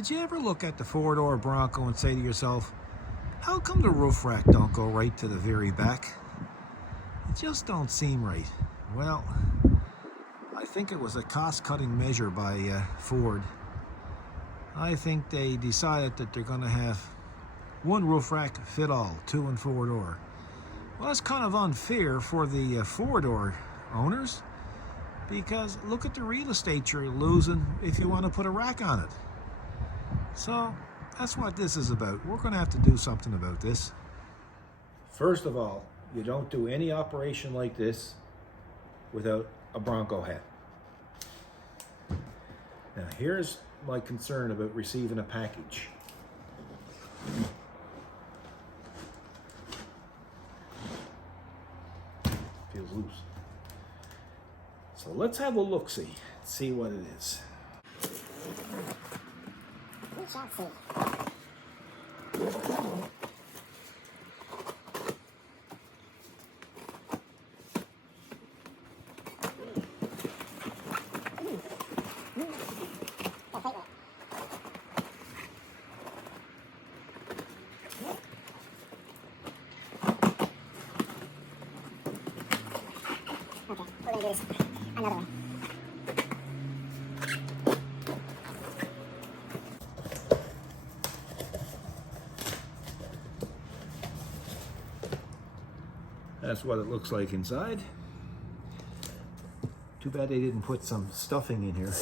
Did you ever look at the four-door Bronco and say to yourself, how come the roof rack don't go right to the very back? It just don't seem right. Well, I think it was a cost-cutting measure by Ford. I think they decided that they're going to have one roof rack fit all, 2 and 4-door. Well, that's kind of unfair for the 4-door owners, because look at the real estate you're losing if you want to put a rack on it. So that's what this is about. We're going to have to do something about this. First of all, you don't do any operation like this without a Bronco hat. Now here's my concern about receiving a package. Feels loose. So let's have a look-see, see what it is. We shall see. Okay, we're gonna do this another way. That's what it looks like inside. Too bad they didn't put some stuffing in here.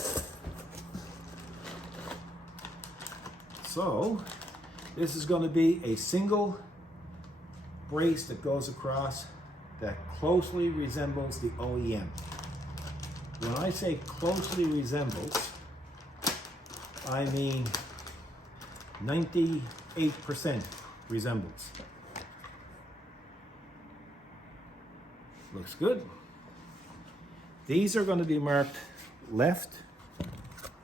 So, this is going to be a single brace that goes across that closely resembles the OEM. When I say closely resembles, I mean 98% resembles. Looks good. These are going to be marked left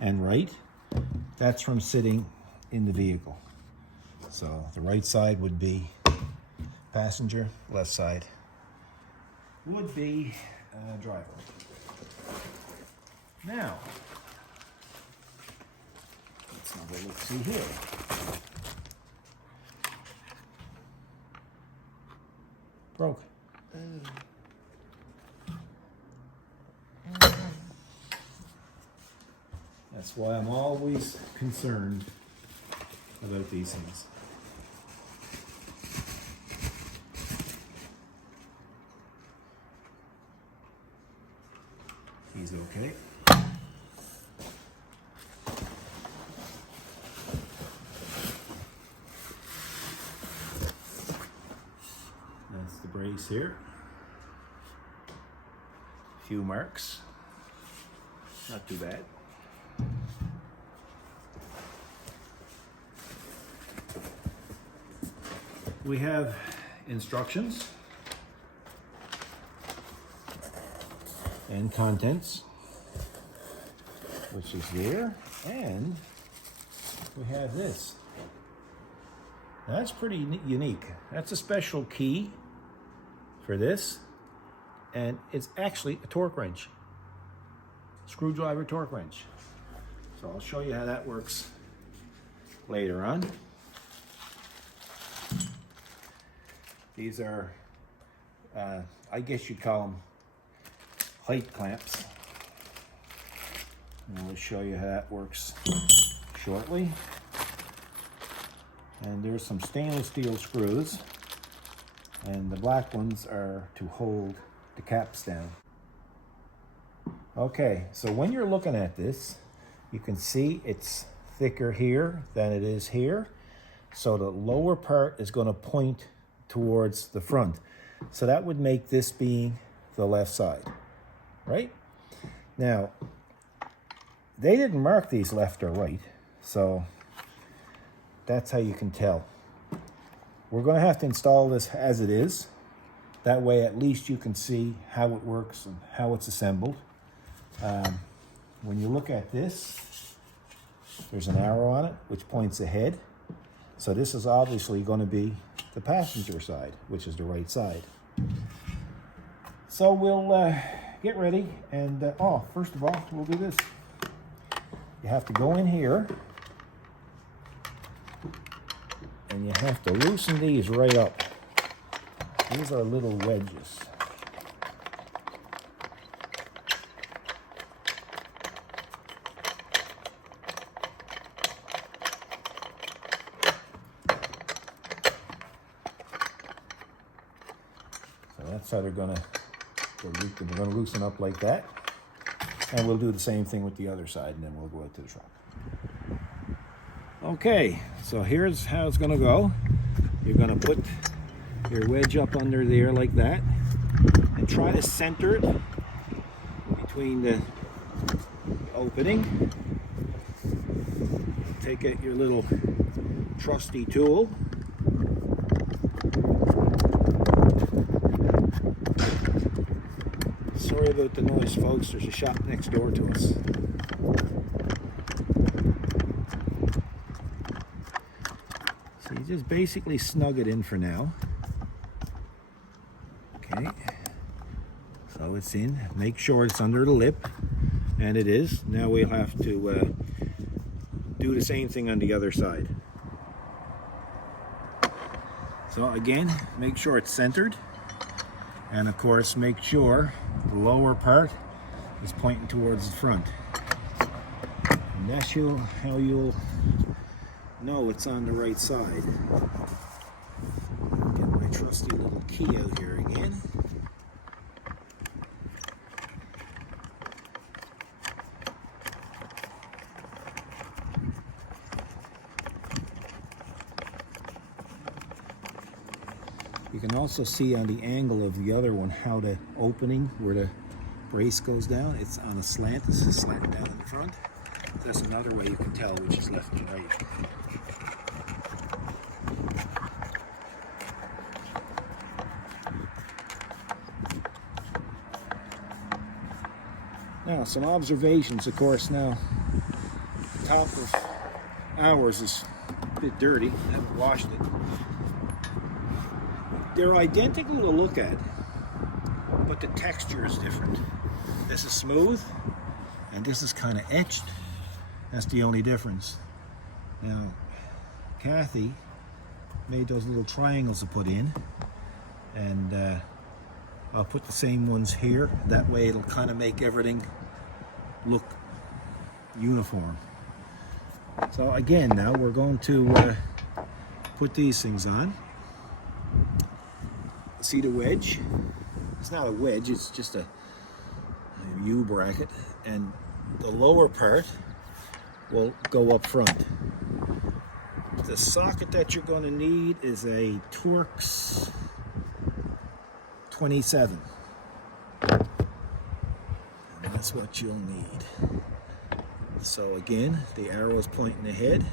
and right. That's from sitting in the vehicle. So the right side would be passenger, left side would be driver. Now, let's have a look, see here. Broke. That's why I'm always concerned about these things. He's okay. That's the brace here. Few marks. Not too bad. We have instructions and contents, which is there, and we have this. Now that's pretty unique. That's a special key for this, and it's actually a torque wrench, screwdriver torque wrench. So I'll show you how that works later on. These are, I guess you'd call them height clamps. And we'll show you how that works shortly. And there's some stainless steel screws, and the black ones are to hold the caps down. Okay, so when you're looking at this, you can see it's thicker here than it is here. So the lower part is going to point towards the front. So that would make this being the left side, right? Now, they didn't mark these left or right, so that's how you can tell. We're going to have to install this as it is. That way at least you can see how it works and how it's assembled. When you look at this, there's an arrow on it which points ahead. So this is obviously going to be the passenger side, which is the right side. So we'll get ready and, first of all, we'll do this. You have to go in here And you have to loosen these right up. These are little wedges. So that's how they're gonna loosen up like that. And we'll do the same thing with the other side, and then we'll go out to the truck. Okay, so here's how it's gonna go. You're gonna put your wedge up under there like that, and try to center it between the opening. Take out your little trusty tool. Sorry about the noise, folks. There's a shop next door to us. So you just basically snug it in for now. Okay. So it's in. Make sure it's under the lip. And it is. Now we'll have to do the same thing on the other side. So again, make sure it's centered. And of course, make sure the lower part is pointing towards the front. And that's how you'll know it's on the right side. Get my trusty little key out here again. You can also see on the angle of the other one how the opening where the brace goes down, it's on a slant. This is slanting down in the front. That's another way you can tell which is left and right. Now, some observations, of course. Now, the top of ours is a bit dirty. I haven't washed it. They're identical to look at, but the texture is different. This is smooth, and this is kind of etched. That's the only difference. Now, Kathy made those little triangles to put in, and I'll put the same ones here. That way it'll kind of make everything look uniform. So again, now we're going to put these things on. See the wedge? It's not a wedge, it's just a U bracket, and the lower part will go up front. The socket that you're going to need is a Torx 27. And that's what you'll need. So again, the arrow is pointing ahead.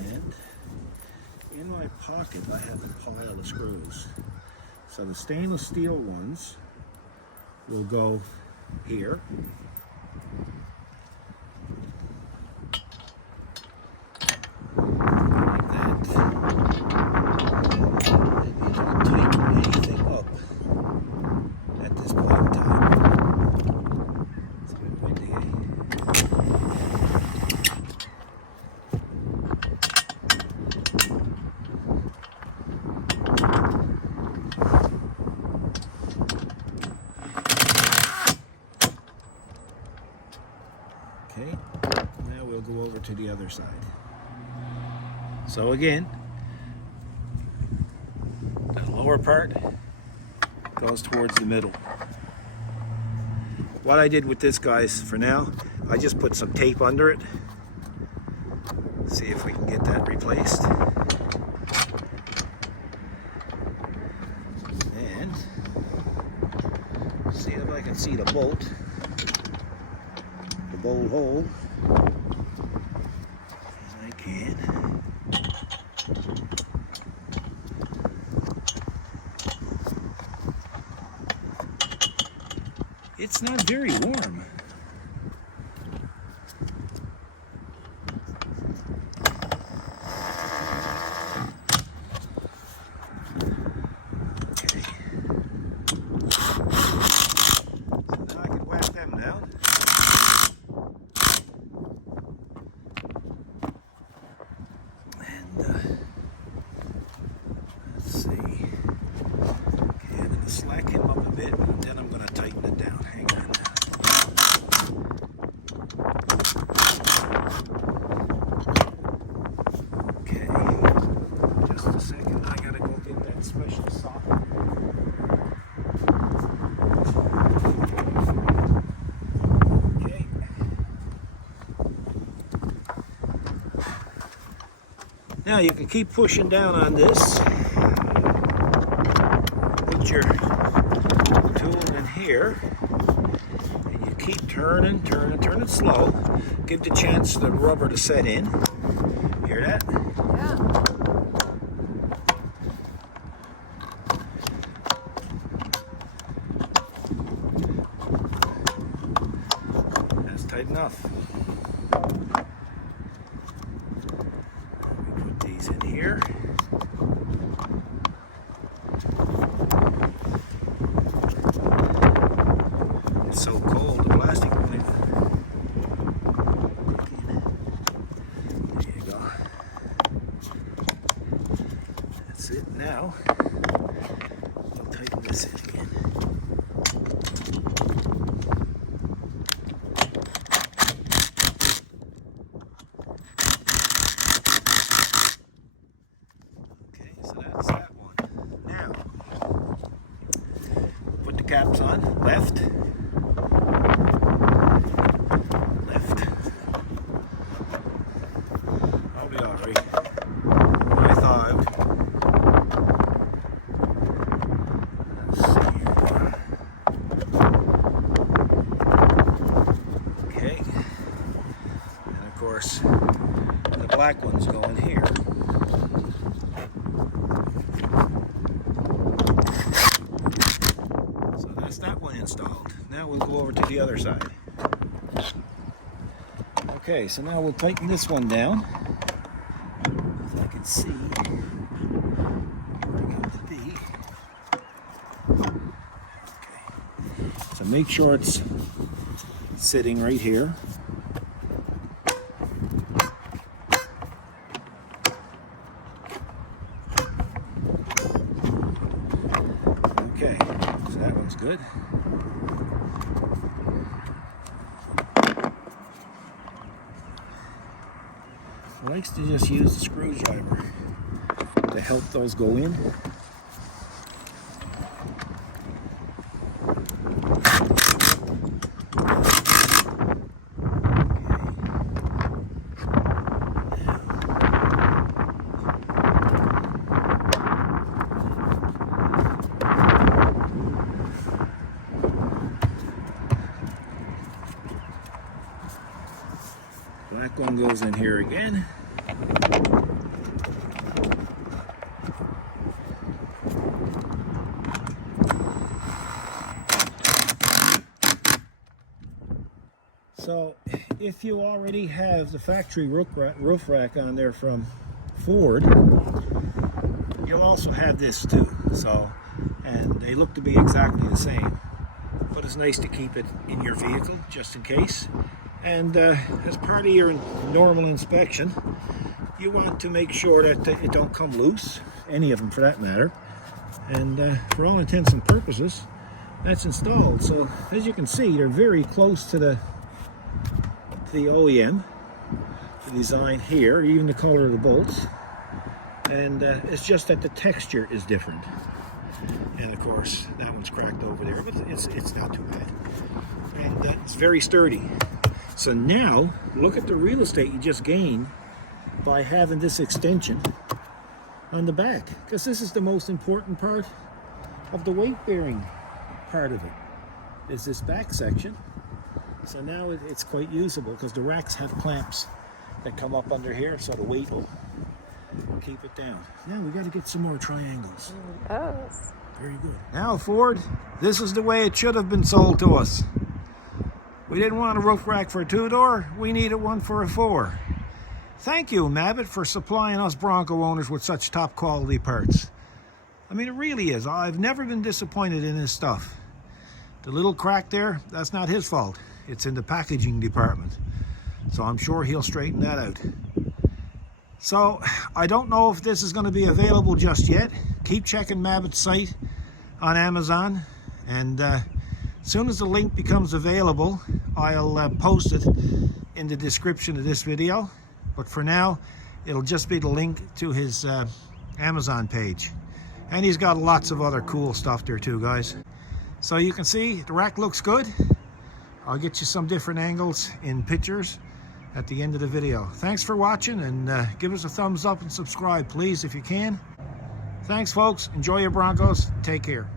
And in my pocket, I have a pile of screws. So the stainless steel ones will go here. Like that. And you don't tighten anything up at this point in time. It's a bit windy, eh? Okay, now we'll go over to the other side. So again, the lower part goes towards the middle. What I did with this, guys, for now, I just put some tape under it. See if we can get that replaced. And see if I can see the bolt hole as I can. It's not very warm. Okay. So now I can whack them down. slack him up a bit, and then I'm going to tighten it down. Hang on. Okay, just a second. I got to go get that special socket. Okay. Now you can keep pushing down on this. Put your tool in here, and you keep turning it slow. Give the chance for the rubber to set in. Hear that? Yeah. That's tight enough. We put these in here. It's so cold, the plastic won't even. There you go. That's it now. I'll tighten this in again. Okay, so that's that one. Now, put the caps on. Left. Left. I'll be alright. I thought. Let's see here. Okay. And of course, the black one's going here. So that's that one installed. Now we'll go over to the other side. Okay, so now we'll tighten this one down. If I can see where I got to be. Okay. So make sure it's sitting right here. Okay, so that one's good. I likes to just use the screwdriver to help those go in. Black one goes in here again. So if you already have the factory roof rack on there from Ford, you'll also have this too. So, and they look to be exactly the same, but it's nice to keep it in your vehicle just in case. And as part of your normal inspection, you want to make sure that it don't come loose, any of them for that matter. And for all intents and purposes, that's installed. So as you can see, they're very close to the OEM, the design here, even the color of the bolts. And it's just that the texture is different. And of course, that one's cracked over there, but it's not too bad. And it's very sturdy. So now, look at the real estate you just gained by having this extension on the back, because this is the most important part of the weight-bearing part of it, is this back section. So now it's quite usable, because the racks have clamps that come up under here, so the weight will keep it down. Now we got to get some more triangles. Yes. Very good. Now Ford, this is the way it should have been sold to us. We didn't want a roof rack for a 2-door, we needed one for a 4. Thank you, Mabett, for supplying us Bronco owners with such top quality parts. I mean, it really is. I've never been disappointed in his stuff. The little crack there, that's not his fault. It's in the packaging department. So I'm sure he'll straighten that out. So I don't know if this is going to be available just yet. Keep checking Mabett's site on Amazon, and as soon as the link becomes available, I'll post it in the description of this video. But for now, it'll just be the link to his Amazon page. And he's got lots of other cool stuff there too, guys. So you can see the rack looks good. I'll get you some different angles in pictures at the end of the video. Thanks for watching, and give us a thumbs up and subscribe, please, if you can. Thanks, folks. Enjoy your Broncos. Take care.